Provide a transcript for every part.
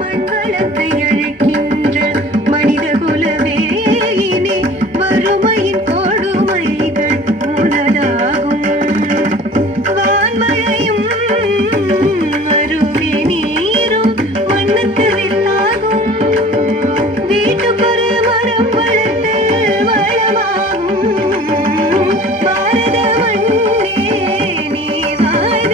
மண்வளத்தை அழிக்கின்ற மனித குலவே இனி வறுமையின் கொடுமைகள் உனதாகும். வான்மழையும் அருவி நீரும் மண்ணுக்கு வித்தாகும். வீட்டுக்கொரு மரம் வளர்த்து வளமாகும். பாரத மண்ணே நீ வாழ்க.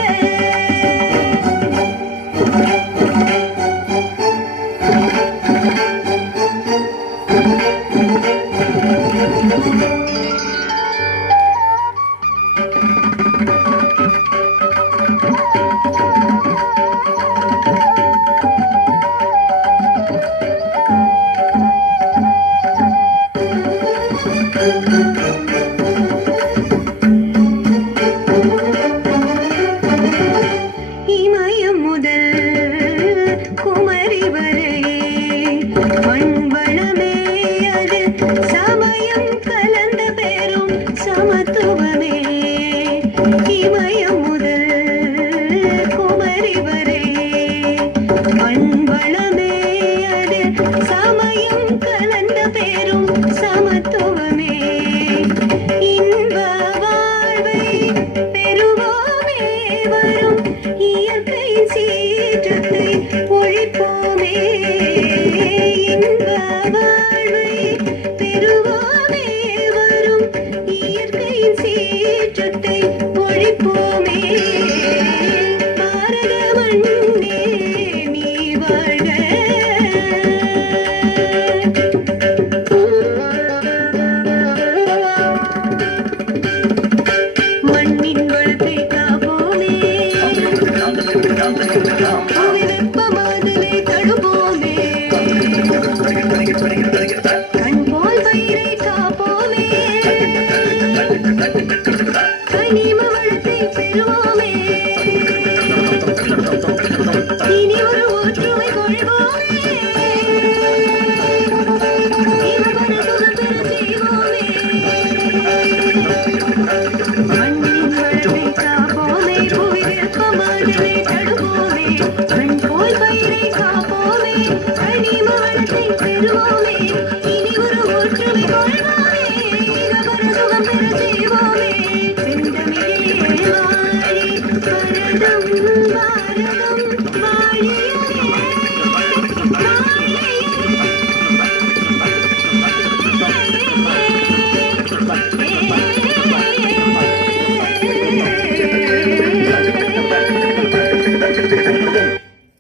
இமயம் முதல் குமரி வரை மண் வளமே அது சமயம் கலந்த பெரும் சமத்துவமே. இமயம் முதல் குமரி வரை மண் வளமே அது சமயம் கலந்த பெரும் சமத்துவமே. இன்ப வாழ்வை பெறுவோமே வரும் இயற்கையின் சீற்றத்தை ஒழிப்போமே. இன்ப வாழ்வை பெறுவோமே வரும் இயற்கையின் சீற்றத்தை ஒழிப்போமே. பாரத மண்ணே நீ வாழ்க.